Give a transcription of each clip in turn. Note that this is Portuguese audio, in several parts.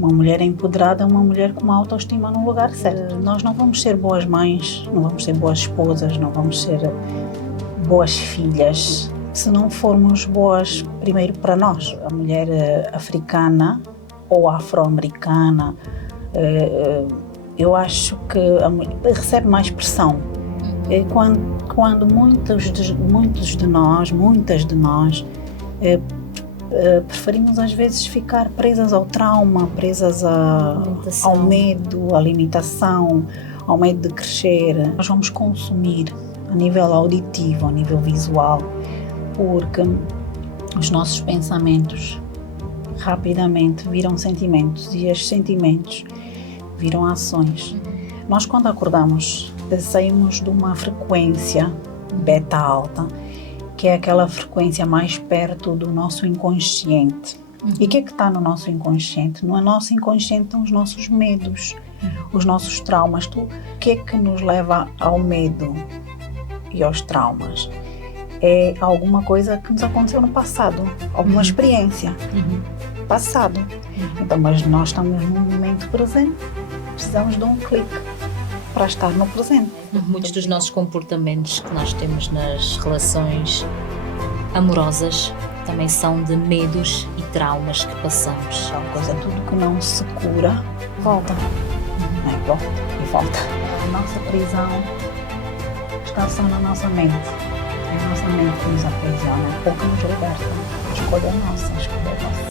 Uma mulher empoderada é uma mulher com uma autoestima no lugar certo. Nós não vamos ser boas mães, não vamos ser boas esposas, não vamos ser boas filhas se não formos boas primeiro para nós. A mulher africana ou afro-americana, eu acho que recebe mais pressão. Quando muitas de nós preferimos às vezes ficar presas ao trauma, presas ao medo, à limitação, ao medo de crescer. Nós vamos consumir a nível auditivo, a nível visual, porque os nossos pensamentos rapidamente viram sentimentos e esses sentimentos viram ações. Nós, quando acordamos, saímos de uma frequência beta alta, que é aquela frequência mais perto do nosso inconsciente. E o que é que está no nosso inconsciente? No nosso inconsciente estão os nossos medos, os nossos traumas. O que é que nos leva ao medo e aos traumas? É alguma coisa que nos aconteceu no passado, alguma experiência passado. Então, mas nós estamos no momento presente, precisamos de um clique para estar no presente. Muitos dos nossos comportamentos que nós temos nas relações amorosas também são de medos e traumas que passamos. É uma coisa, tudo que não se cura, volta. Volta e volta. A nossa prisão está só na nossa mente. É a nossa mente que nos aprisiona, ou que nos liberta. A escolha é nossa, a escolha é nossa.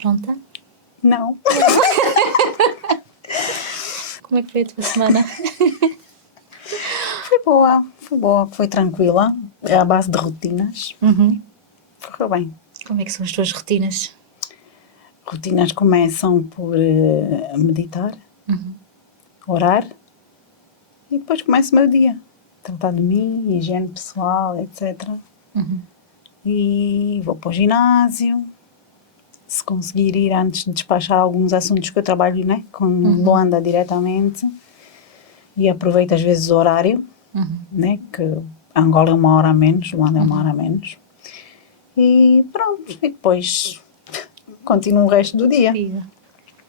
Pronta? Não. Como é que foi a tua semana? Foi boa, foi tranquila. É a base de rotinas. Correu bem. Como é que são as tuas rotinas? Rotinas começam por meditar, orar e depois começa o meu dia. Tratar de mim, higiene pessoal, etc. E vou para o ginásio. Se conseguir ir antes de despachar alguns assuntos que eu trabalho, né, com Luanda diretamente, e aproveito às vezes o horário, né, que Angola é 1 hora a menos, Luanda é 1 hora a menos, e pronto, e depois continuo o resto do dia.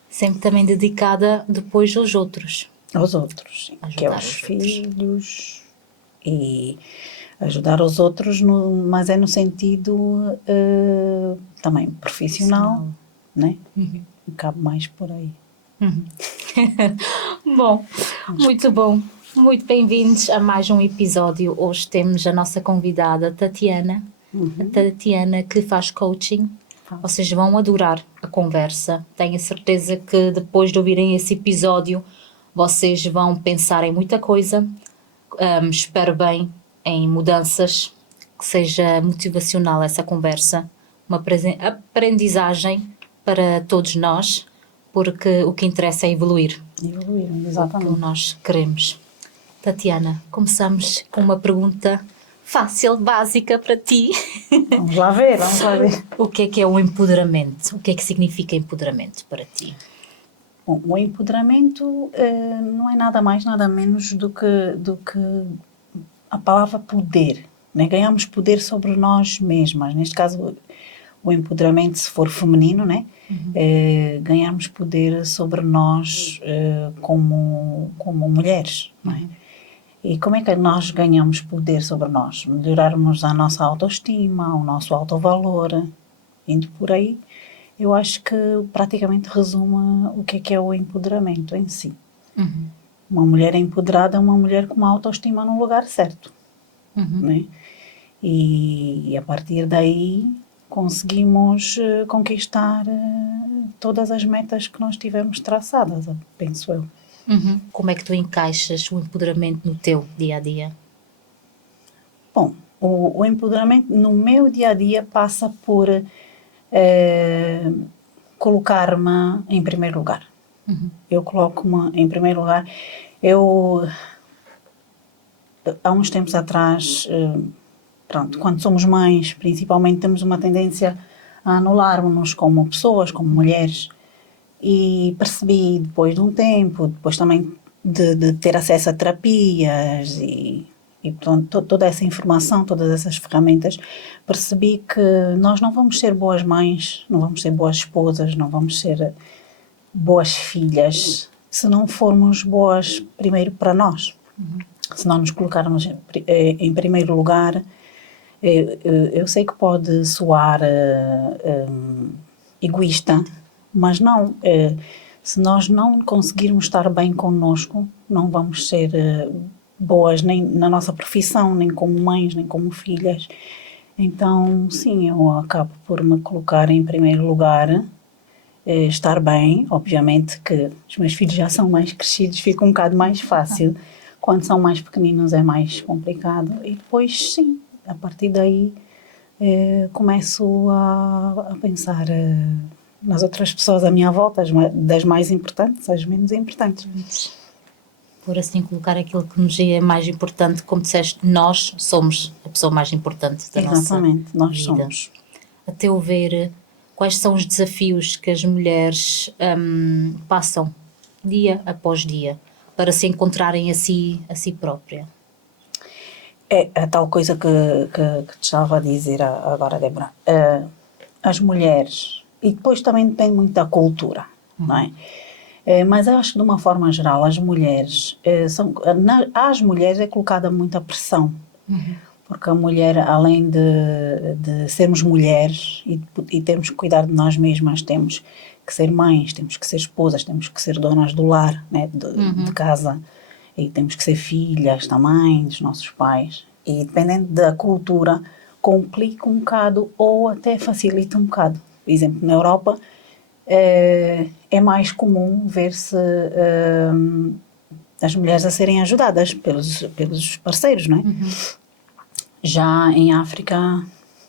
Sempre também dedicada depois aos outros. Aos outros, sim, que é os filhos, e ajudar os outros, mas é no sentido também profissional, né? Cabe mais por aí. Bom, muito bom. Muito bem-vindos a mais um episódio. Hoje temos a nossa convidada Tatiana. A Tatiana que faz coaching. Vocês vão adorar a conversa. Tenho a certeza que depois de ouvirem esse episódio, vocês vão pensar em muita coisa. Espero bem em mudanças, que seja motivacional essa conversa, uma aprendizagem para todos nós, porque o que interessa é evoluir. Evoluir, exatamente. O que nós queremos. Tatiana, começamos com uma pergunta fácil, básica para ti. Vamos lá ver. O que é o empoderamento? O que é que significa empoderamento para ti? Bom, o empoderamento não é nada mais, nada menos do que a palavra poder, né? Ganhamos poder sobre nós mesmas. Neste caso, o empoderamento, se for feminino, né? Ganhamos poder sobre nós como mulheres, não é? E como é que nós ganhamos poder sobre nós? Melhorarmos a nossa autoestima, o nosso autovalor, indo por aí. Eu acho que praticamente resume o que é o empoderamento em si. Uma mulher empoderada é uma mulher com uma autoestima no lugar certo. Né? E a partir daí conseguimos conquistar todas as metas que nós tivemos traçadas, penso eu. Como é que tu encaixas o empoderamento no teu dia-a-dia? Bom, o empoderamento no meu dia-a-dia passa por colocar-me em primeiro lugar. Eu coloco-me em primeiro lugar. Há uns tempos atrás, quando somos mães, principalmente, temos uma tendência a anular-nos como pessoas, como mulheres. E percebi depois de um tempo, depois também de ter acesso a terapias e e portanto, toda essa informação, todas essas ferramentas, percebi que nós não vamos ser boas mães, não vamos ser boas esposas, não vamos ser boas filhas, se não formos boas primeiro para nós. Se não nos colocarmos em primeiro lugar, eu sei que pode soar egoísta, mas não. Se nós não conseguirmos estar bem connosco, não vamos ser boas nem na nossa profissão, nem como mães, nem como filhas. Então, sim, eu acabo por me colocar em primeiro lugar, estar bem. Obviamente que os meus filhos já são mais crescidos, fica um bocado mais fácil. Quando são mais pequeninos é mais complicado. E depois, sim, a partir daí começo a pensar nas outras pessoas à minha volta, das mais importantes às menos importantes. Por assim colocar aquilo que nos é mais importante, como disseste, nós somos a pessoa mais importante da nossa vida. Exatamente, nós somos. A teu ver, quais são os desafios que as mulheres passam dia após dia para se encontrarem a si própria? É a tal coisa que te estava a dizer agora, Débora. As mulheres, e depois também depende muito da cultura, não é? Mas eu acho que de uma forma geral as mulheres, às mulheres é colocada muita pressão, porque a mulher, além de sermos mulheres e termos que cuidar de nós mesmas, temos que ser mães, temos que ser esposas, temos que ser donas do lar, né, de casa, e temos que ser filhas também dos nossos pais, e dependendo da cultura complica um bocado ou até facilita um bocado. Por exemplo, na Europa é mais comum ver-se as mulheres a serem ajudadas pelos parceiros, não é? Já em África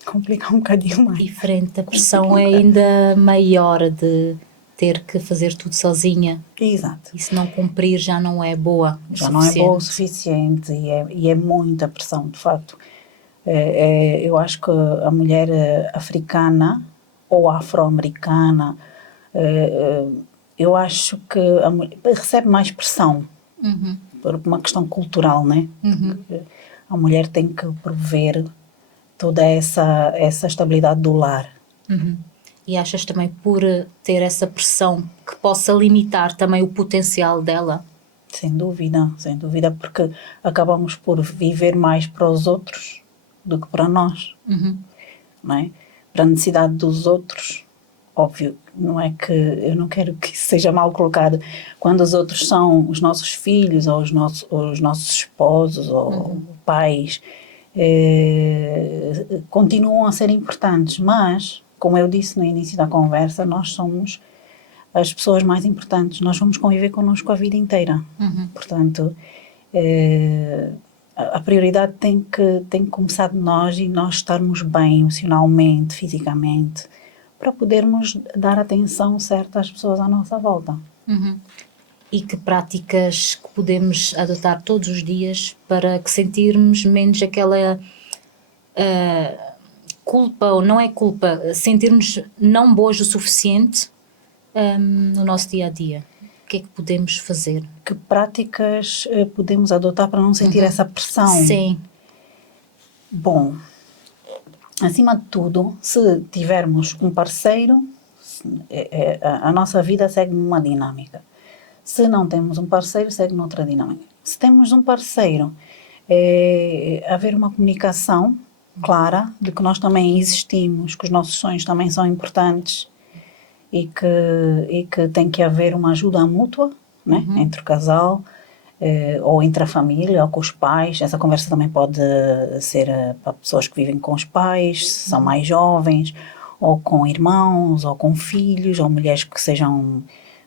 complica um bocadinho mais. Diferente, a pressão é ainda maior de ter que fazer tudo sozinha. Exato. E se não cumprir já não é boa o já suficiente. não é boa o suficiente e é muita pressão, de facto. Eu acho que a mulher africana ou afro-americana, eu acho que a mulher recebe mais pressão por uma questão cultural, né? A mulher tem que prover toda essa estabilidade do lar. E achas também por ter essa pressão que possa limitar também o potencial dela? Sem dúvida, porque acabamos por viver mais para os outros do que para nós, não é? Para a necessidade dos outros, óbvio, não é que eu não quero que isso seja mal colocado, quando os outros são os nossos filhos ou os nossos esposos ou pais, continuam a ser importantes, mas, como eu disse no início da conversa, nós somos as pessoas mais importantes, nós vamos conviver connosco a vida inteira. Portanto, a prioridade tem que começar de nós e nós estarmos bem emocionalmente, fisicamente, para podermos dar atenção certa às pessoas à nossa volta. E que práticas que podemos adotar todos os dias para que sentirmos menos aquela culpa, ou não é culpa, sentirmos não boas o suficiente no nosso dia-a-dia? O que é que podemos fazer? Que práticas podemos adotar para não sentir essa pressão? Sim. Bom, acima de tudo, se tivermos um parceiro, a nossa vida segue numa dinâmica. Se não temos um parceiro, segue noutra dinâmica. Se temos um parceiro, haver uma comunicação clara de que nós também existimos, que os nossos sonhos também são importantes e que tem que haver uma ajuda mútua, né, entre o casal, ou entre a família, ou com os pais. Essa conversa também pode ser para pessoas que vivem com os pais, são mais jovens, ou com irmãos, ou com filhos, ou mulheres que sejam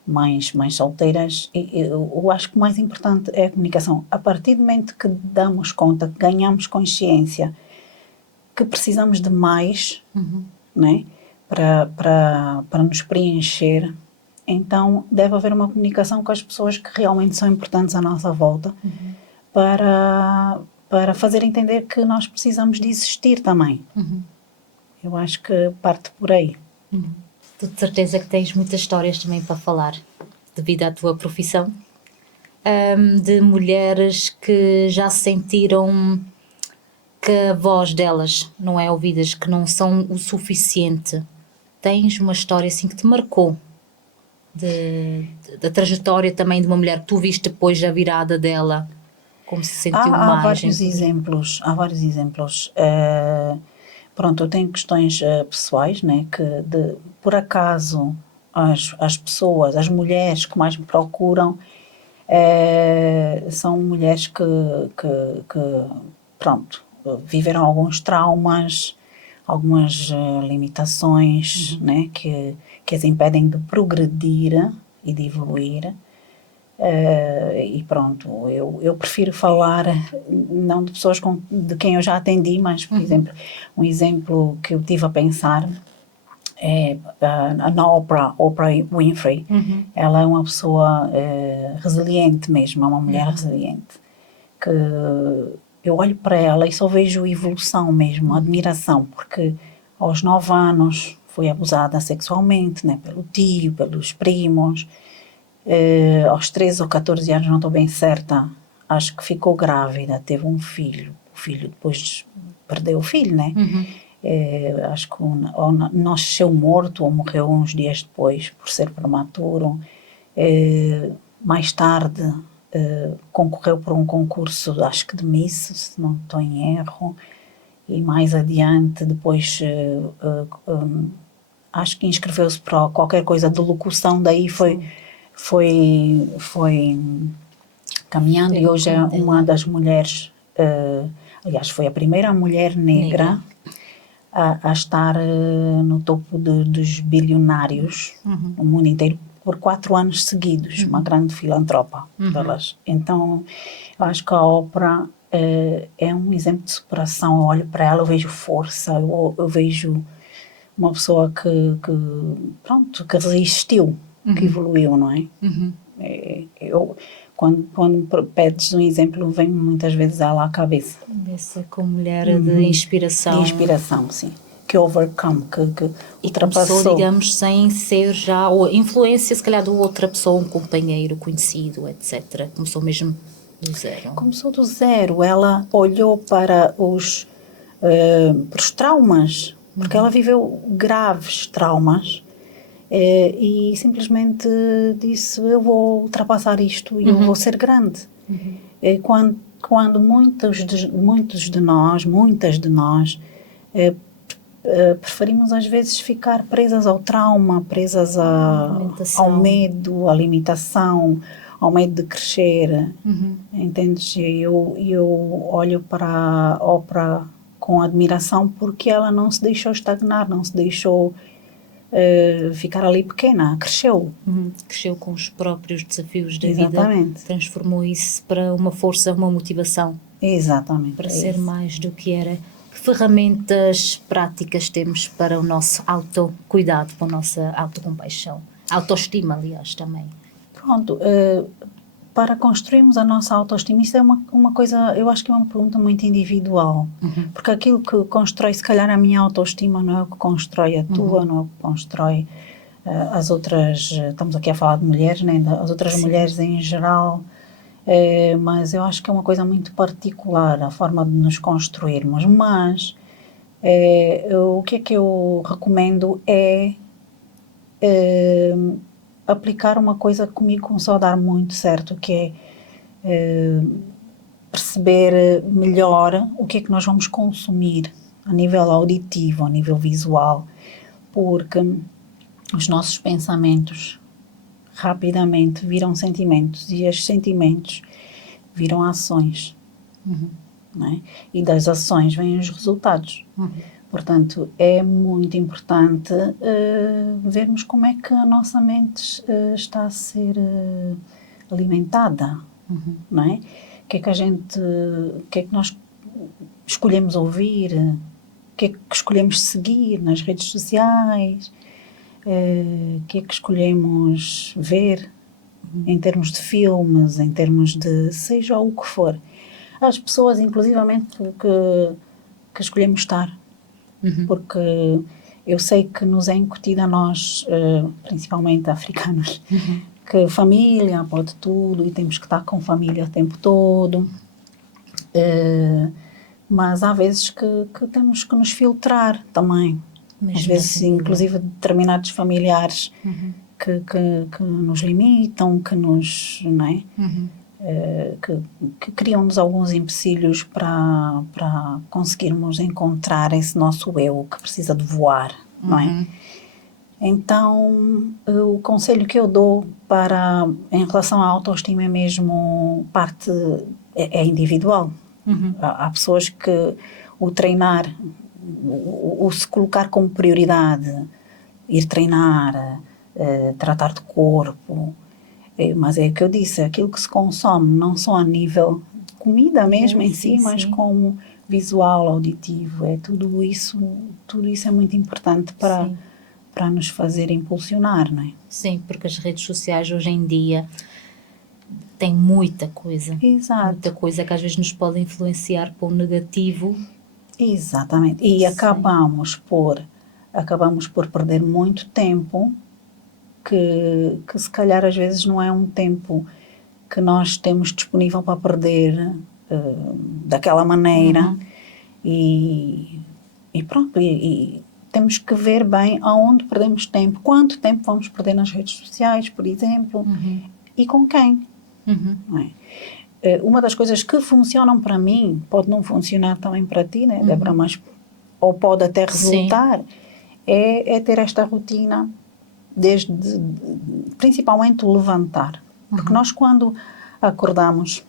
mães solteiras. Eu acho que o mais importante é a comunicação. A partir do momento que damos conta, que ganhamos consciência que precisamos de mais, né, para nos preencher, então deve haver uma comunicação com as pessoas que realmente são importantes à nossa volta, para fazer entender que nós precisamos de existir também. Eu acho que parte por aí. Tu de certeza que tens muitas histórias também para falar, devido à tua profissão. de mulheres que já sentiram que a voz delas não é ouvida, que não são o suficiente. Tens uma história assim que te marcou da trajetória também de uma mulher que tu viste depois da virada dela, como se sentiu Há mais? vários exemplos, pronto, eu tenho questões pessoais, né, que por acaso as pessoas, as mulheres que mais me procuram são mulheres que pronto, viveram alguns traumas, algumas limitações, né, que as impedem de progredir e de evoluir. E pronto, eu prefiro falar não de pessoas de quem eu já atendi, mas, por exemplo, um exemplo que eu tive a pensar é na Oprah Winfrey. Ela é uma pessoa resiliente mesmo, é uma mulher resiliente, que eu olho para ela e só vejo evolução mesmo, admiração, porque aos 9 anos foi abusada sexualmente, né, pelo tio, pelos primos. Aos 13 ou 14 anos, não estou bem certa, acho que ficou grávida, teve um filho. O filho depois perdeu o filho, né? Acho que ou nasceu morto ou morreu uns dias depois por ser prematuro. Mais tarde concorreu por um concurso, acho que de Miss, se não estou em erro, e mais adiante depois acho que inscreveu-se para qualquer coisa de locução, daí foi caminhando e hoje é uma das mulheres, aliás, foi a primeira mulher negra a estar no topo dos bilionários no mundo inteiro por 4 anos seguidos, uma grande filantropa delas. Então, eu acho que a Oprah é um exemplo de superação. Eu olho para ela, eu vejo força, eu vejo uma pessoa que resistiu, que evoluiu, não é? Quando pedes um exemplo, vem muitas vezes ela à cabeça. Essa como mulher de inspiração. De inspiração, sim. Que overcome, que ultrapassou. Começou, digamos, sem ser já ou influência, se calhar, de outra pessoa, um companheiro conhecido, etc. Começou mesmo do zero. Começou do zero. Ela olhou para os traumas, porque ela viveu graves traumas, e simplesmente disse, eu vou ultrapassar isto e eu vou ser grande. Quando muitas de nós preferimos às vezes ficar presas ao trauma, presas ao medo, à limitação, ao medo de crescer. Entendes? E eu olho para a Oprah com admiração porque ela não se deixou estagnar, não se deixou ficar ali pequena, cresceu. Cresceu com os próprios desafios da Exatamente. vida, transformou isso para uma força, uma motivação. Exatamente. Para ser mais do que era. Que ferramentas práticas temos para o nosso autocuidado, para a nossa autocompaixão? Autoestima, aliás, também. Pronto, para construirmos a nossa autoestima, isso é uma coisa, eu acho que é uma pergunta muito individual, porque aquilo que constrói, se calhar, a minha autoestima não é o que constrói a tua, não é o que constrói as outras, estamos aqui a falar de mulheres, né, as outras mulheres em geral, mas eu acho que é uma coisa muito particular, a forma de nos construirmos, mas o que é que eu recomendo é aplicar uma coisa que comigo começou a dar muito certo, que é perceber melhor o que é que nós vamos consumir a nível auditivo, a nível visual, porque os nossos pensamentos rapidamente viram sentimentos e esses sentimentos viram ações, não é? E das ações vêm os resultados. Portanto, é muito importante vermos como é que a nossa mente está a ser alimentada, não é? O que é que nós escolhemos ouvir, o que é que escolhemos seguir nas redes sociais, o que é que escolhemos ver em termos de filmes, em termos de seja o que for. As pessoas, inclusivamente, que escolhemos estar. Porque eu sei que nos é incutida a nós, principalmente africanos, que família pode tudo e temos que estar com família o tempo todo. Mas há vezes que temos que nos filtrar também. Mesmo Às vezes, inclusive, determinados familiares que nos limitam, que nos, não é? Que criam-nos alguns empecilhos para conseguirmos encontrar esse nosso eu que precisa de voar, não é? Então, o conselho que eu dou em relação à autoestima é mesmo é individual. Há pessoas que o treinar, o se colocar como prioridade, ir treinar, tratar do corpo, mas é o que eu disse, aquilo que se consome, não só a nível de comida mesmo em si, mas como visual, auditivo, tudo isso é muito importante para nos fazer impulsionar, não é? Sim, porque as redes sociais hoje em dia têm muita coisa. Exato. Muita coisa que às vezes nos pode influenciar para o negativo. Exatamente. E acabamos por perder muito tempo que se calhar às vezes não é um tempo que nós temos disponível para perder daquela maneira. E pronto, e temos que ver bem aonde perdemos tempo, quanto tempo vamos perder nas redes sociais, por exemplo, e com quem. Não é? Uma das coisas que funcionam para mim, pode não funcionar também para ti, né, Débora, mas ou pode até resultar, é ter esta rotina principalmente o levantar. Porque nós quando acordamos,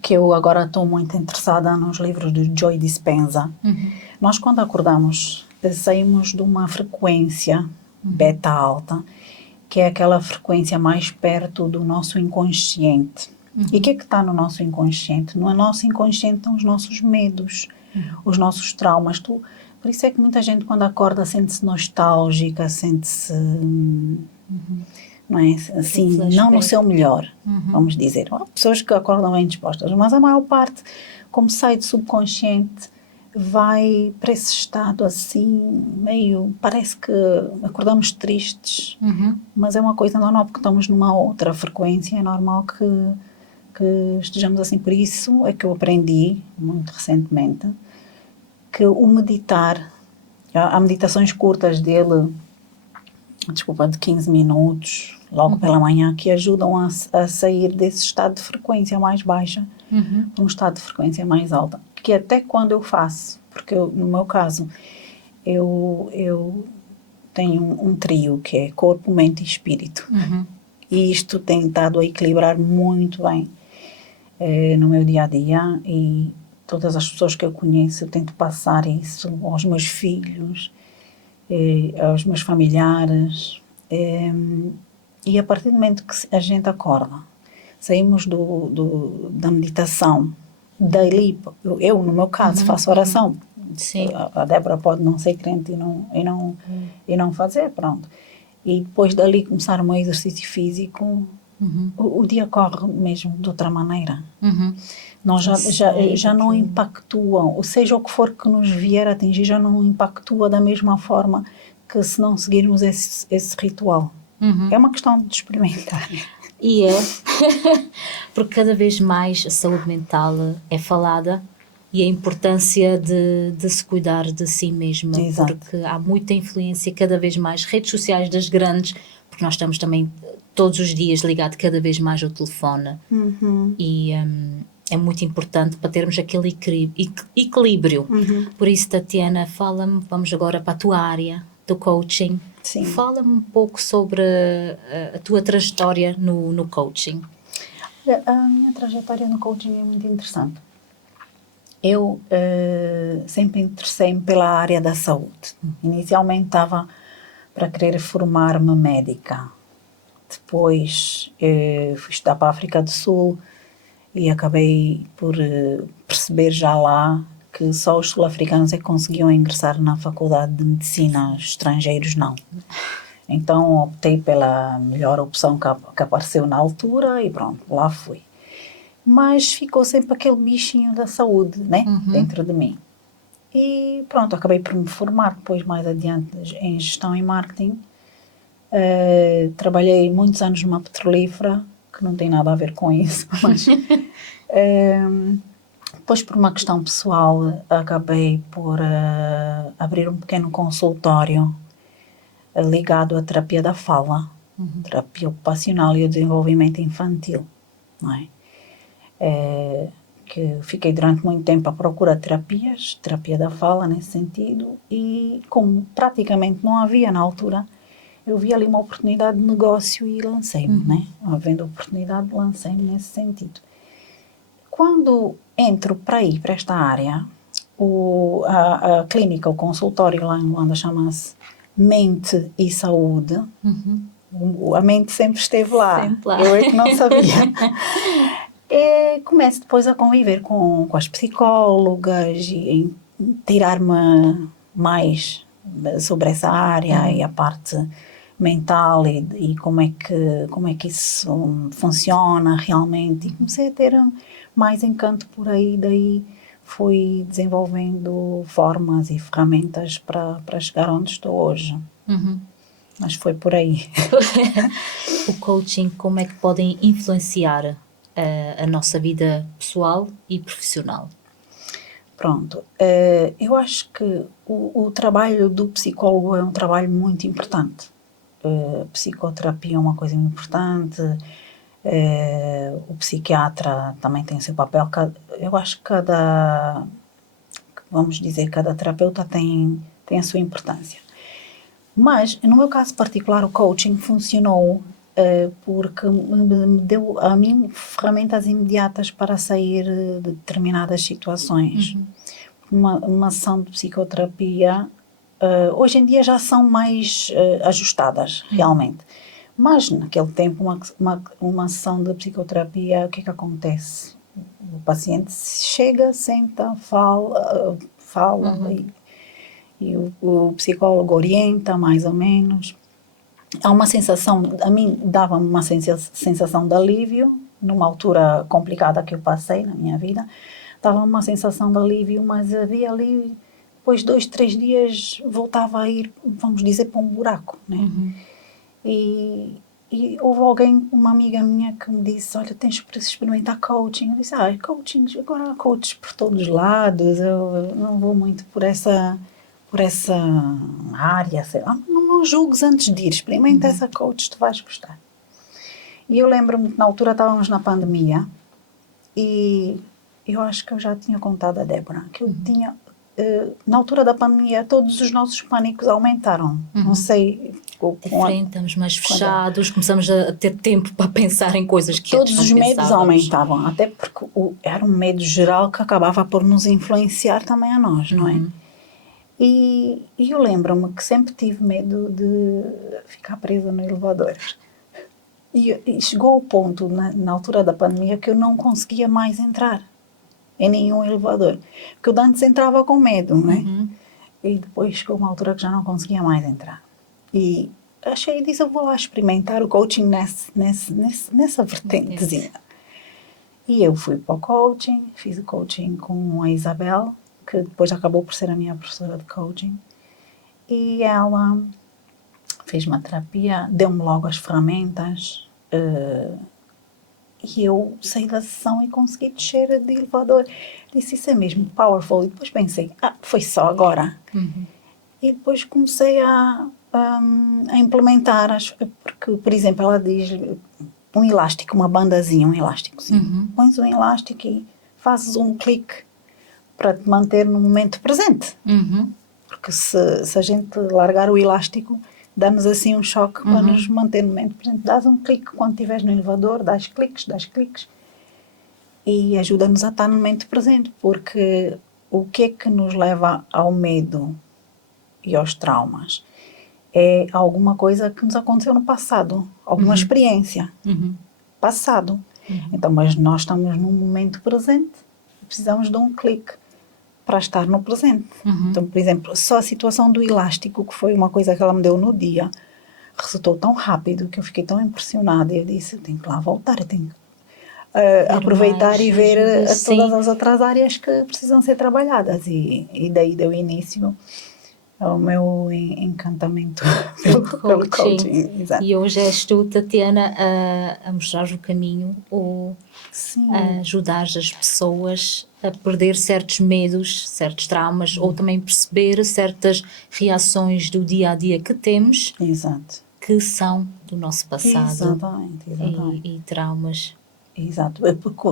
que eu agora estou muito interessada nos livros de Joy Dispenza, nós quando acordamos saímos de uma frequência beta alta, que é aquela frequência mais perto do nosso inconsciente. E o que é que está no nosso inconsciente? No nosso inconsciente estão os nossos medos, os nossos traumas. Por isso é que muita gente quando acorda sente-se nostálgica, sente-se, não é? Assim, não no seu melhor, vamos dizer. Há pessoas que acordam bem dispostas, mas a maior parte, como sai do subconsciente, vai para esse estado assim, meio, parece que acordamos tristes, mas é uma coisa normal porque estamos numa outra frequência, é normal que estejamos assim. Por isso é que eu aprendi, muito recentemente, que o meditar, há meditações curtas dele, de 15 minutos, logo pela manhã, que ajudam a sair desse estado de frequência mais baixa para um estado de frequência mais alta. Que até quando eu faço, porque no meu caso, eu tenho um trio que é corpo, mente e espírito. E isto tem estado a equilibrar muito bem no meu dia-a-dia, e todas as pessoas que eu conheço, eu tento passar isso aos meus filhos, aos meus familiares, e a partir do momento que a gente acorda, saímos da meditação, dali, eu no meu caso faço oração. A Débora pode não ser crente e não fazer, pronto. E depois dali começar o meu exercício físico, o dia corre mesmo de outra maneira. Nós já não impactuam, ou seja, o que for que nos vier a atingir, já não impactua da mesma forma que se não seguirmos esse ritual. É uma questão de experimentar. E porque cada vez mais a saúde mental é falada, e a importância de se cuidar de si mesma. Exato. Porque há muita influência, cada vez mais, redes sociais das grandes, porque nós estamos também todos os dias ligados cada vez mais ao telefone. E é muito importante para termos aquele equilíbrio. Por isso, Tatiana, fala-me, vamos agora para a tua área do coaching. Sim. Fala-me um pouco sobre a tua trajetória no coaching. A minha trajetória no coaching é muito interessante. Eu sempre interessei-me pela área da saúde. Inicialmente estava para querer formar-me médica. Depois fui estudar para a África do Sul e acabei por perceber já lá que só os sul-africanos é que conseguiam ingressar na faculdade de medicina, estrangeiros não. Então optei pela melhor opção que apareceu na altura e pronto, lá fui. Mas ficou sempre aquele bichinho da saúde, né, dentro de mim. E pronto, acabei por me formar depois mais adiante em gestão e marketing. Trabalhei muitos anos numa petrolífera, que não tem nada a ver com isso, mas depois, por uma questão pessoal, acabei por abrir um pequeno consultório ligado à terapia da fala, terapia ocupacional e o desenvolvimento infantil, não é? Que fiquei durante muito tempo à procura de terapias, terapia da fala nesse sentido, e como praticamente não havia na altura, eu vi ali uma oportunidade de negócio e lancei-me, né? Havendo oportunidade, lancei-me nesse sentido. Quando entro para ir para esta área, a clínica, o consultório lá em Luanda chama-se Mente e Saúde. A mente sempre esteve lá. Sempre lá. Eu é que não sabia. E começo depois a conviver com as psicólogas e tirar-me mais sobre essa área e a parte mental e como é que isso funciona realmente. E comecei a ter mais encanto por aí, daí fui desenvolvendo formas e ferramentas para chegar onde estou hoje. Mas foi por aí. O coaching, como é que podem influenciar a nossa vida pessoal e profissional? Pronto, eu acho que o trabalho do psicólogo é um trabalho muito importante. Psicoterapia é uma coisa importante, o psiquiatra também tem o seu papel. Eu acho que cada terapeuta tem a sua importância. Mas, no meu caso particular, o coaching funcionou porque me deu a mim ferramentas imediatas para sair de determinadas situações. Uma sessão de psicoterapia, hoje em dia já são mais ajustadas, realmente. Mas, naquele tempo, uma sessão de psicoterapia, o que é que acontece? O paciente chega, senta, fala e o psicólogo orienta, mais ou menos. Há uma sensação, a mim dava-me uma sensação de alívio, numa altura complicada que eu passei na minha vida, dava-me uma sensação de alívio, mas havia ali, depois de 2, 3 dias, voltava a ir, vamos dizer, para um buraco, né? E houve alguém, uma amiga minha, que me disse, olha, tens para experimentar coaching. Eu disse, coaching, agora há coaches por todos os lados, eu não vou muito por essa área, sei lá, não julgues antes de ir, experimenta essa coach, tu vais gostar. E eu lembro-me que na altura estávamos na pandemia e eu acho que eu já tinha contado a Débora, que eu tinha, na altura da pandemia, todos os nossos pânicos aumentaram, não sei... Estamos mais fechados, começamos a ter tempo para pensar em coisas que todos os medos aumentavam, até porque era um medo geral que acabava por nos influenciar também a nós, não é? E eu lembro-me que sempre tive medo de ficar presa no elevador. E chegou ao ponto, na altura da pandemia, que eu não conseguia mais entrar em nenhum elevador. Porque eu antes entrava com medo, não é? E depois chegou uma altura que já não conseguia mais entrar. E disse, eu vou lá experimentar o coaching nessa vertentezinha. E eu fui para o coaching, fiz o coaching com a Isabel, que depois acabou por ser a minha professora de coaching. E ela fez uma terapia, deu-me logo as ferramentas, e eu saí da sessão e consegui descer de elevador. Disse, isso é mesmo powerful. E depois pensei, foi só agora. E depois comecei a implementar, porque, por exemplo, ela diz um elástico, uma bandazinha, um elástico. Pões um elástico e fazes um clique para te manter no momento presente. Porque se a gente largar o elástico, dá-nos assim um choque para nos manter no momento presente. Dás um clique quando estiveres no elevador, dás cliques, e ajuda-nos a estar no momento presente, porque o que é que nos leva ao medo e aos traumas? É alguma coisa que nos aconteceu no passado, alguma experiência passado. Então, mas nós estamos no momento presente, precisamos de um clique para estar no presente. Então, por exemplo, só a situação do elástico, que foi uma coisa que ela me deu no dia, resultou tão rápido que eu fiquei tão impressionada. E eu disse, eu tenho que lá voltar, eu tenho que aproveitar e ver todas as outras áreas que precisam ser trabalhadas. E daí deu início o meu encantamento pelo coaching. Exato. E hoje és tu, Tatiana, a mostrar o caminho, ou a ajudar as pessoas a perder certos medos, certos traumas, ou também perceber certas reações do dia a dia que temos. Exato. Que são do nosso passado. Exatamente. E traumas. Exato, porque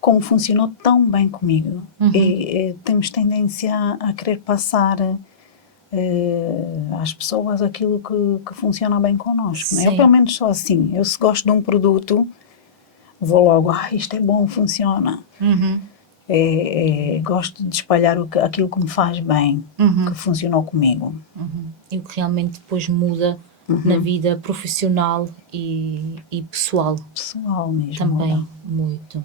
como funcionou tão bem comigo, temos tendência a querer passar às pessoas aquilo que funciona bem connosco. Né? Eu pelo menos sou assim, eu se gosto de um produto, vou logo, isto é bom, funciona. Gosto de espalhar aquilo que me faz bem, que funcionou comigo. E o que realmente depois muda na vida profissional e pessoal. Pessoal mesmo. Também, muito.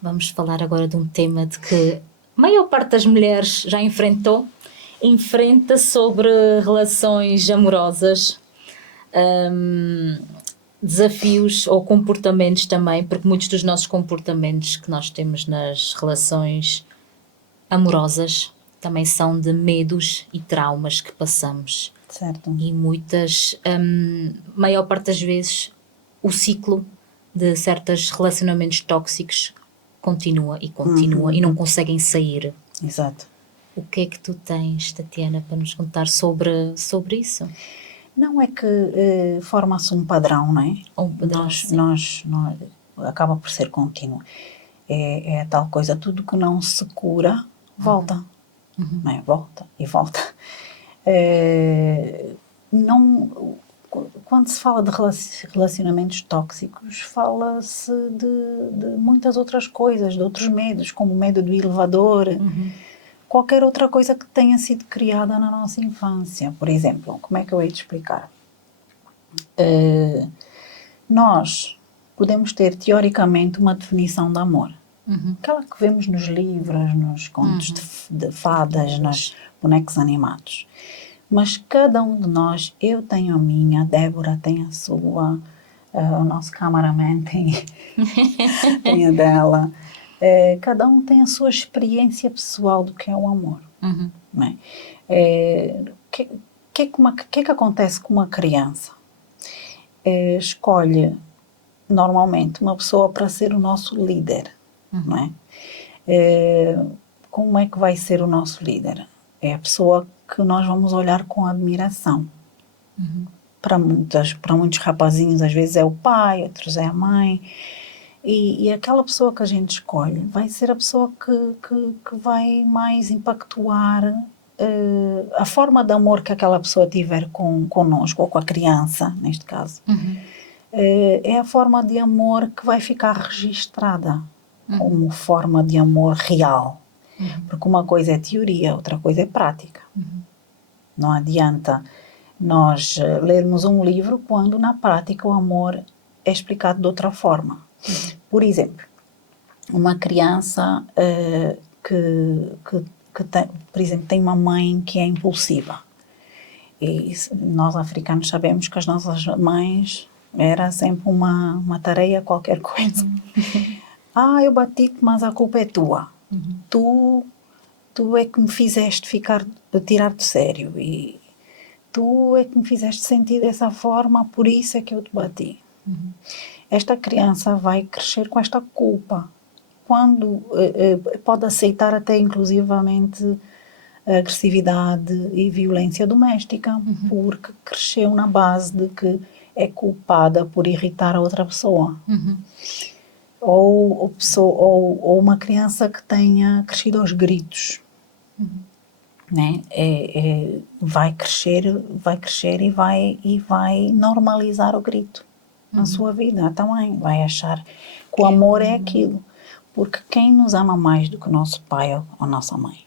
Vamos falar agora de um tema de que a maior parte das mulheres já enfrenta sobre relações amorosas, desafios ou comportamentos também, porque muitos dos nossos comportamentos que nós temos nas relações amorosas também são de medos e traumas que passamos. Certo. E muitas, maior parte das vezes, o ciclo de certos relacionamentos tóxicos continua e não conseguem sair. Exato. O que é que tu tens, Tatiana, para nos contar sobre isso? Não, é que forma-se um padrão, não é? Um padrão, nós acaba por ser contínuo. É a tal coisa, tudo que não se cura, volta. Não é? Volta e volta. Quando se fala de relacionamentos tóxicos, fala-se de muitas outras coisas, de outros medos, como o medo do elevador, qualquer outra coisa que tenha sido criada na nossa infância. Por exemplo, como é que eu hei de explicar? Nós podemos ter, teoricamente, uma definição de amor. Aquela que vemos nos livros, nos contos de fadas, nos bonecos animados. Mas cada um de nós, eu tenho a minha, a Débora tem a sua, o nosso cameraman tem a dela. Cada um tem a sua experiência pessoal do que é o amor. Não é? Que acontece com uma criança? Escolhe, normalmente, uma pessoa para ser o nosso líder. Não é? Como é que vai ser o nosso líder? É a pessoa que nós vamos olhar com admiração. Para muitos rapazinhos, às vezes é o pai, outros é a mãe. E aquela pessoa que a gente escolhe vai ser a pessoa que vai mais impactuar a forma de amor que aquela pessoa tiver connosco, ou com a criança, neste caso. É a forma de amor que vai ficar registrada como forma de amor real. Porque uma coisa é teoria, outra coisa é prática. Não adianta nós lermos um livro quando na prática o amor é explicado de outra forma. Por exemplo, uma criança que tem, por exemplo, tem uma mãe que é impulsiva. E nós africanos sabemos que as nossas mães era sempre uma tarefa, qualquer coisa. Eu bati-te, mas a culpa é tua. Tu é que me fizeste tirar de sério, e tu é que me fizeste sentir dessa forma, por isso é que eu te bati. Esta criança vai crescer com esta culpa, quando pode aceitar até inclusivamente agressividade e violência doméstica, porque cresceu na base de que é culpada por irritar a outra pessoa. Ou uma criança que tenha crescido aos gritos. Né? Vai crescer e vai normalizar o grito na sua vida também. Vai achar que o amor é aquilo. Porque quem nos ama mais do que o nosso pai ou a nossa mãe?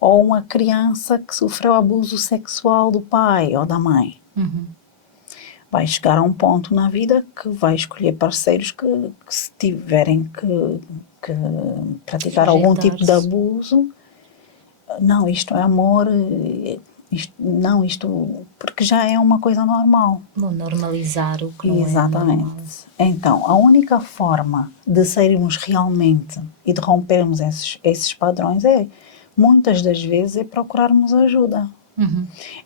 Ou uma criança que sofreu abuso sexual do pai ou da mãe? Vai chegar a um ponto na vida que vai escolher parceiros que se tiverem que praticar algum tipo de abuso, não, isto é amor, porque já é uma coisa normal. Vou normalizar o que não Exatamente. É normal. Então, a única forma de sairmos realmente e de rompermos esses padrões é muitas das vezes é procurarmos ajuda.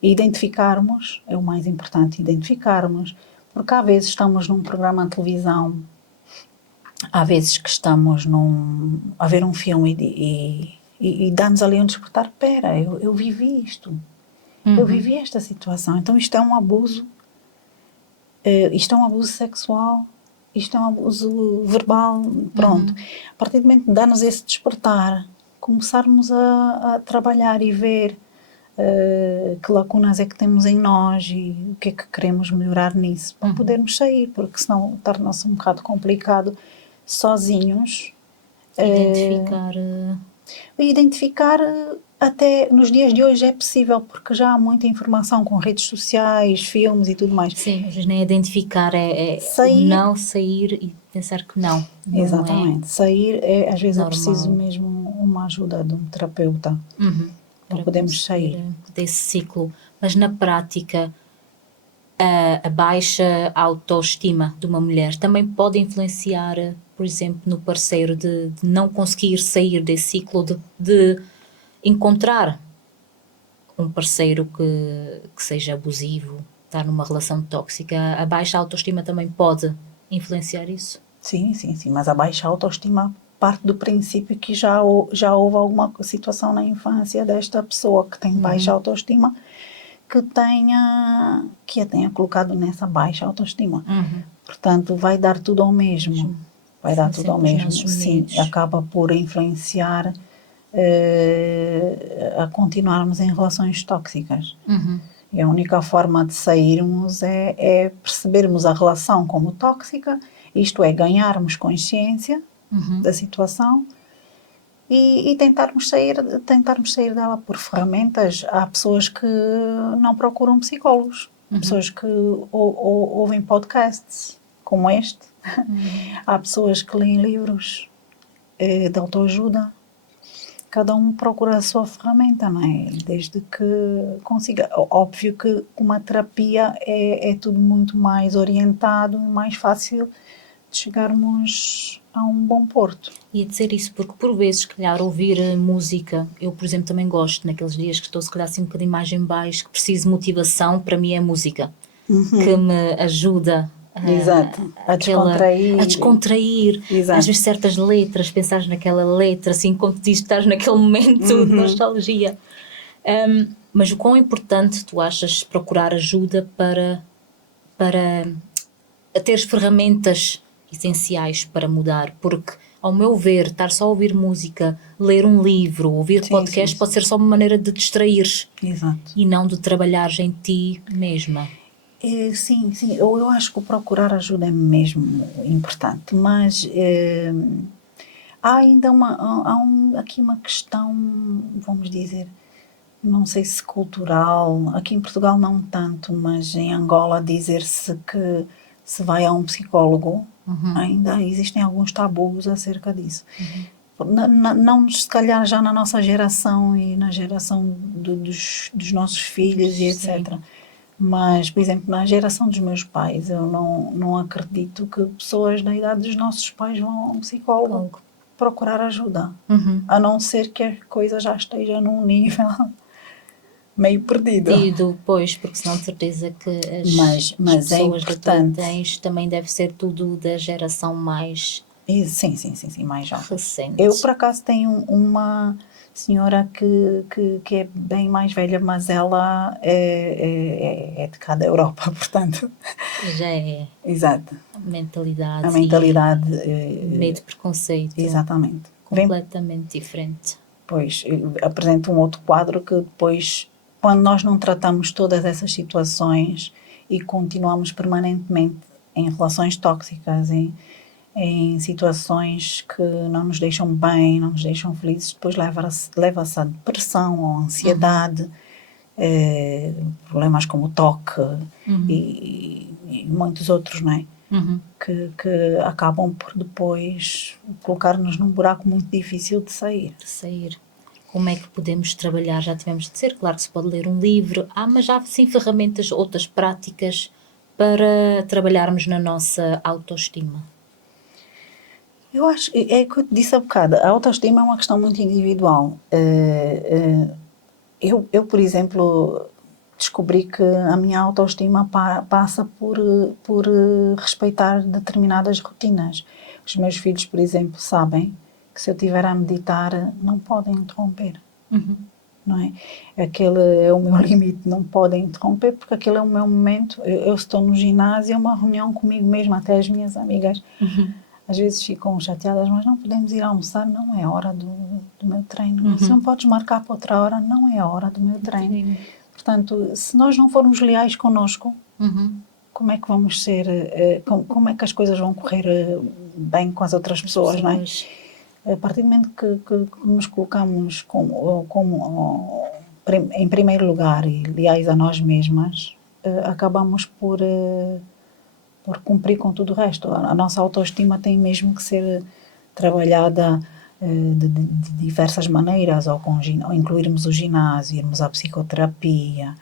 E identificarmos, é o mais importante, identificarmos, porque há vezes estamos num programa de televisão, há vezes que estamos a ver um filme e dá-nos ali um despertar, espera, eu vivi isto, eu vivi esta situação, então isto é um abuso sexual, isto é um abuso verbal, pronto. A partir do momento que dá-nos esse despertar, começarmos a trabalhar e ver que lacunas é que temos em nós e o que é que queremos melhorar nisso, para podermos sair, porque senão torna-se um bocado complicado sozinhos. Identificar até nos dias de hoje é possível, porque já há muita informação com redes sociais, filmes e tudo mais. Sim, às vezes nem identificar, não sair e pensar que não. Exatamente. Sair às vezes normal. É preciso mesmo uma ajuda de um terapeuta para podermos sair desse ciclo. Mas na prática, a baixa autoestima de uma mulher também pode influenciar, por exemplo, no parceiro de não conseguir sair desse ciclo, de encontrar um parceiro que seja abusivo, estar numa relação tóxica. A baixa autoestima também pode influenciar isso? Sim, mas a baixa autoestima parte do princípio que já houve alguma situação na infância desta pessoa que tem baixa autoestima, que a tenha colocado nessa baixa autoestima. Portanto, vai dar tudo ao mesmo. Vai dar tudo ao mesmo. Sim, acaba por influenciar a continuarmos em relações tóxicas. E a única forma de sairmos é percebermos a relação como tóxica, isto é, ganharmos consciência da situação e tentarmos sair dela por ferramentas. Há pessoas que não procuram psicólogos, pessoas que ouvem podcasts como este, há pessoas que leem livros de autoajuda. Cada um procura a sua ferramenta, não é? Desde que consiga. Óbvio que uma terapia é tudo muito mais orientado, mais fácil de chegarmos a um bom porto. Ia dizer isso, porque por vezes, se calhar, ouvir música, eu, por exemplo, também gosto, naqueles dias que estou, se calhar, assim um bocadinho mais em baixo, que preciso de motivação, para mim é música, que me ajuda a descontrair. Exato. Às vezes certas letras, pensares naquela letra, assim como te diz, estás naquele momento de nostalgia. Mas o quão importante tu achas procurar ajuda para ter ferramentas essenciais para mudar? Porque, ao meu ver, estar só a ouvir música, ler um livro, ouvir podcast, pode ser só uma maneira de distrair. Exato. E não de trabalhares em ti mesma. Sim, eu acho que o procurar ajuda é mesmo importante, mas há ainda aqui uma questão, vamos dizer, não sei se cultural, aqui em Portugal não tanto, mas em Angola dizer-se que se vai a um psicólogo, ainda existem alguns tabus acerca disso. Não se calhar já na nossa geração e na geração dos nossos filhos e etc. Mas, por exemplo, na geração dos meus pais, eu não acredito que pessoas da idade dos nossos pais vão a um psicólogo procurar ajuda. A não ser que a coisa já esteja num nível meio perdido. Pois, porque senão de certeza que as pessoas é importante. Que tens também deve ser tudo da geração mais sim, mais jovem. Recente. Eu, por acaso, tenho uma senhora que é bem mais velha, mas ela é de cá da Europa, portanto. Já é. Exato. A mentalidade. Meio de preconceito. Exatamente. Completamente diferente. Pois, apresenta um outro quadro que depois, quando nós não tratamos todas essas situações e continuamos permanentemente em relações tóxicas, em situações que não nos deixam bem, não nos deixam felizes, depois leva-se a depressão ou a ansiedade, problemas como o toque e muitos outros, não é? Que acabam por depois colocar-nos num buraco muito difícil de sair. Como é que podemos trabalhar? Já tivemos de dizer, claro que se pode ler um livro, mas já sim ferramentas, outras práticas para trabalharmos na nossa autoestima. Eu acho, é o que eu te disse há bocado, a autoestima é uma questão muito individual. Eu, por exemplo, descobri que a minha autoestima passa por respeitar determinadas rotinas. Os meus filhos, por exemplo, sabem que se eu estiver a meditar, não podem interromper. Não é? Aquele é o meu limite, não podem interromper, porque aquele é o meu momento. Eu estou no ginásio, é uma reunião comigo mesma, até as minhas amigas às vezes ficam chateadas, mas não podemos ir almoçar, não é hora do meu treino. Se não podes marcar para outra hora, não é a hora do meu treino. Portanto, se nós não formos leais connosco, como é que vamos ser, como é que as coisas vão correr bem com as outras pessoas, não é? A partir do momento que nos colocamos em primeiro lugar e leais a nós mesmas, acabamos por cumprir com tudo o resto. A nossa autoestima tem mesmo que ser trabalhada de diversas maneiras, ou incluirmos o ginásio, irmos à psicoterapia,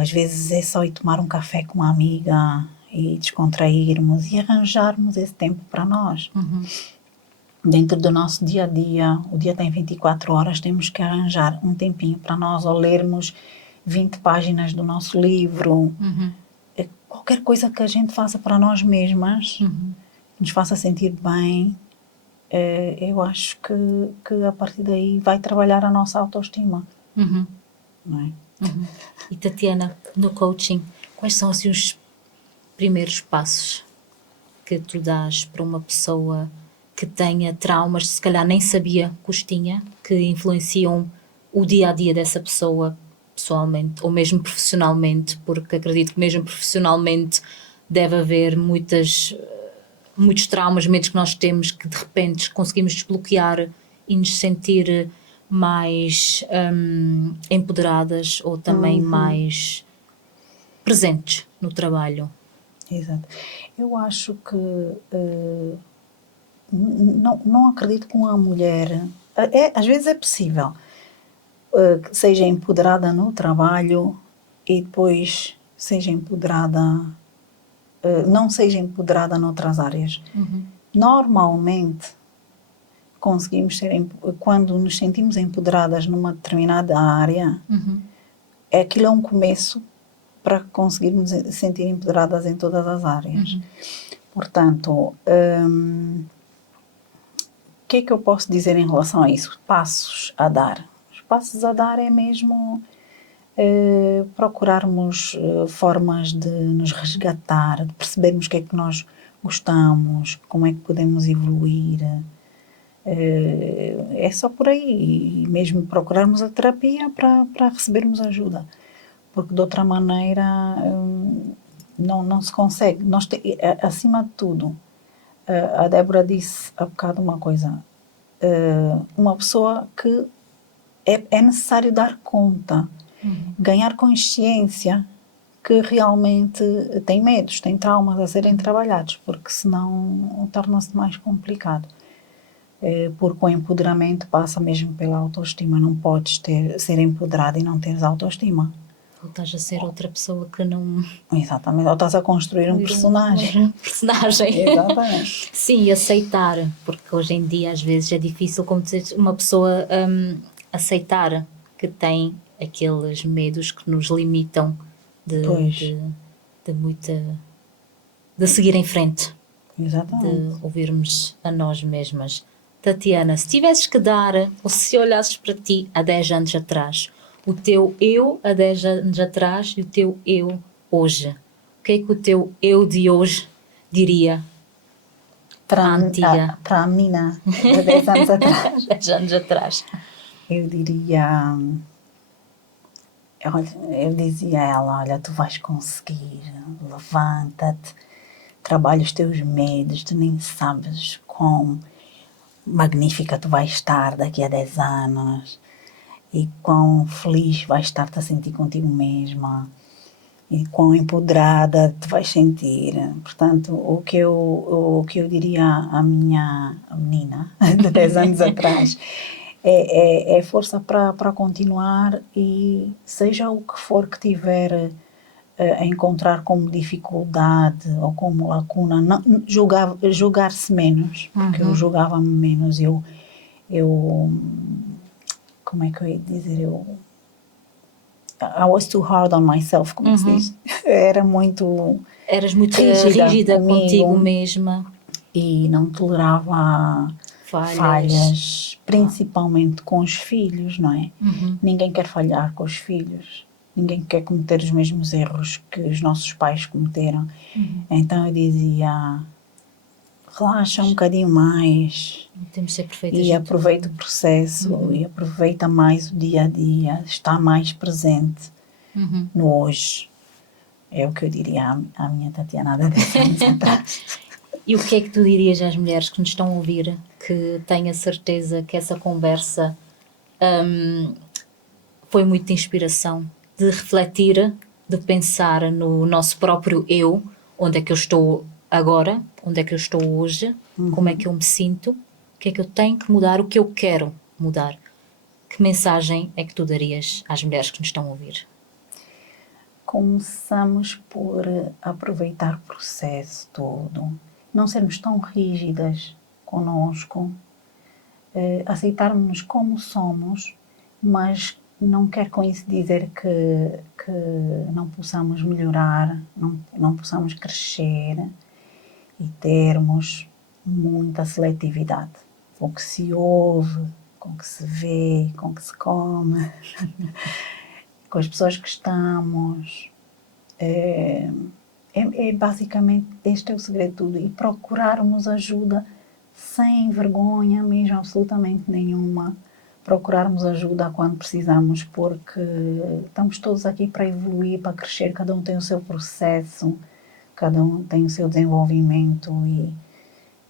às vezes é só ir tomar um café com uma amiga e descontrairmos e arranjarmos esse tempo para nós. Dentro do nosso dia a dia, o dia tem 24 horas, temos que arranjar um tempinho para nós, ou lermos 20 páginas do nosso livro. Qualquer coisa que a gente faça para nós mesmas, nos faça sentir bem, eu acho que a partir daí vai trabalhar a nossa autoestima. Não é? E Tatiana, no coaching, quais são assim, os primeiros passos que tu dás para uma pessoa que tenha traumas, se calhar nem sabia que os tinha, que influenciam o dia-a-dia dessa pessoa, pessoalmente ou mesmo profissionalmente, porque acredito que mesmo profissionalmente deve haver muitos traumas, medos que nós temos que de repente conseguimos desbloquear e nos sentir mais empoderadas ou também mais presentes no trabalho. Exato. Eu acho que não acredito que uma mulher, às vezes é possível, que seja empoderada no trabalho e depois seja empoderada, não seja empoderada noutras áreas. Normalmente conseguimos quando nos sentimos empoderadas numa determinada área, aquilo é um começo para conseguirmos sentir empoderadas em todas as áreas. Portanto, o que é que eu posso dizer em relação a isso? Passos a dar. Os passos a dar é mesmo procurarmos formas de nos resgatar, de percebermos o que é que nós gostamos, como é que podemos evoluir. É só por aí. E mesmo procurarmos a terapia para recebermos ajuda. Porque de outra maneira não se consegue. Acima de tudo, a Débora disse há bocado uma coisa, uma pessoa que é necessário dar conta, ganhar consciência que realmente tem medos, tem traumas a serem trabalhados, porque senão torna-se mais complicado. Porque o empoderamento passa mesmo pela autoestima, não podes ser empoderada e não teres autoestima. Ou estás a ser outra pessoa que não... Exatamente, ou estás a construir um personagem. Um personagem. Exatamente. Sim, aceitar, porque hoje em dia às vezes é difícil, como dizer, uma pessoa aceitar que tem aqueles medos que nos limitam de seguir em frente. Exatamente. De ouvirmos a nós mesmas. Tatiana, se tivesses que dar, ou se olhasses para ti há 10 anos atrás, o teu eu há 10 anos atrás e o teu eu hoje, o que é que o teu eu de hoje diria? Para a menina de 10 anos atrás. 10 anos atrás. Eu diria... Eu dizia a ela, olha, tu vais conseguir, levanta-te, trabalha os teus medos, tu nem sabes quão magnífica tu vais estar daqui a 10 anos e quão feliz vais estar-te a sentir contigo mesma e quão empoderada te vais sentir. Portanto, o que eu diria à minha menina de 10 anos atrás é força para continuar, e seja o que for que tiver a encontrar como dificuldade ou como lacuna, não, julgar-se menos, porque eu julgava-me menos, eu, como é que eu ia dizer, I was too hard on myself, como se diz, eras muito rígida contigo mesma e não tolerava falhas, principalmente com os filhos, não é? Ninguém quer falhar com os filhos, ninguém quer cometer os mesmos erros que os nossos pais cometeram. Então eu dizia, relaxa um bocadinho mais, temos de ser perfeitas e aproveita o processo, e aproveita mais o dia a dia, está mais presente no hoje. É o que eu diria à minha Tatiana há 10 anos atrás. E o que é que tu dirias às mulheres que nos estão a ouvir, que têm a certeza que essa conversa foi muito de inspiração, de refletir, de pensar no nosso próprio eu, onde é que eu estou agora, onde é que eu estou hoje, como é que eu me sinto, o que é que eu tenho que mudar, o que eu quero mudar. Que mensagem é que tu darias às mulheres que nos estão a ouvir? Começamos por aproveitar o processo todo, não sermos tão rígidas conosco, aceitarmos-nos como somos, mas não quer com isso dizer que não possamos melhorar, não possamos crescer e termos muita seletividade. O que se ouve, com o que se vê, com o que se come, com as pessoas que estamos. Basicamente, este é o segredo de tudo. E procurarmos ajuda sem vergonha mesmo, absolutamente nenhuma. Procurarmos ajuda quando precisamos, porque estamos todos aqui para evoluir, para crescer. Cada um tem o seu processo, cada um tem o seu desenvolvimento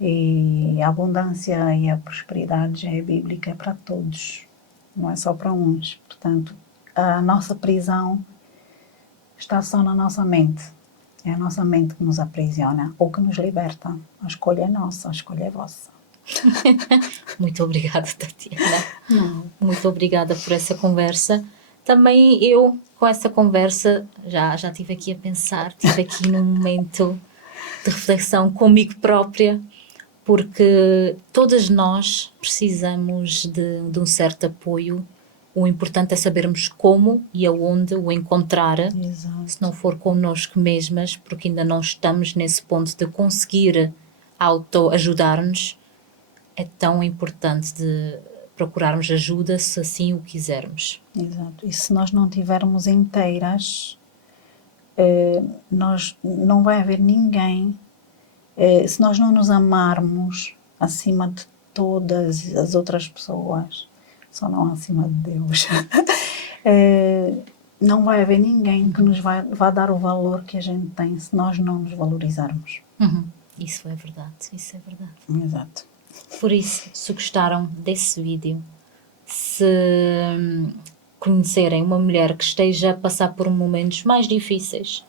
e a abundância e a prosperidade já é bíblica, é para todos, não é só para uns. Portanto, a nossa prisão está só na nossa mente. É a nossa mente que nos aprisiona ou que nos liberta. A escolha é nossa, a escolha é vossa. Muito obrigada, Tatiana. Muito obrigada por essa conversa. Também eu, com essa conversa, já estive aqui a pensar, estive aqui num momento de reflexão comigo própria, porque todas nós precisamos de um certo apoio. O importante é sabermos como e aonde o encontrar. Exato. Se não for connosco mesmas, porque ainda não estamos nesse ponto de conseguir auto-ajudar-nos, é tão importante de procurarmos ajuda se assim o quisermos. Exato. E se nós não estivermos inteiras, não vai haver ninguém, se nós não nos amarmos acima de todas as outras pessoas, só não acima de Deus, não vai haver ninguém que nos vá dar o valor que a gente tem se nós não nos valorizarmos. Isso é verdade, isso é verdade. Exato. Por isso, se gostaram desse vídeo, se conhecerem uma mulher que esteja a passar por momentos mais difíceis,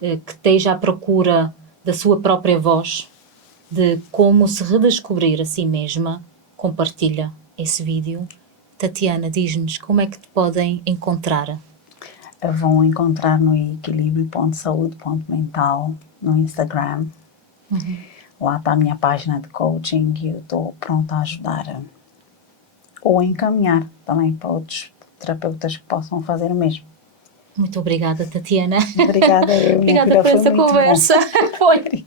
que esteja à procura da sua própria voz, de como se redescobrir a si mesma, compartilha esse vídeo. Tatiana, diz-nos como é que te podem encontrar. Vão encontrar no equilibrio.saúde.mental no Instagram. Lá está a minha página de coaching e eu estou pronta a ajudar ou a encaminhar também para outros terapeutas que possam fazer o mesmo. Muito obrigada, Tatiana. Obrigada, eu. Obrigada por essa conversa. Foi.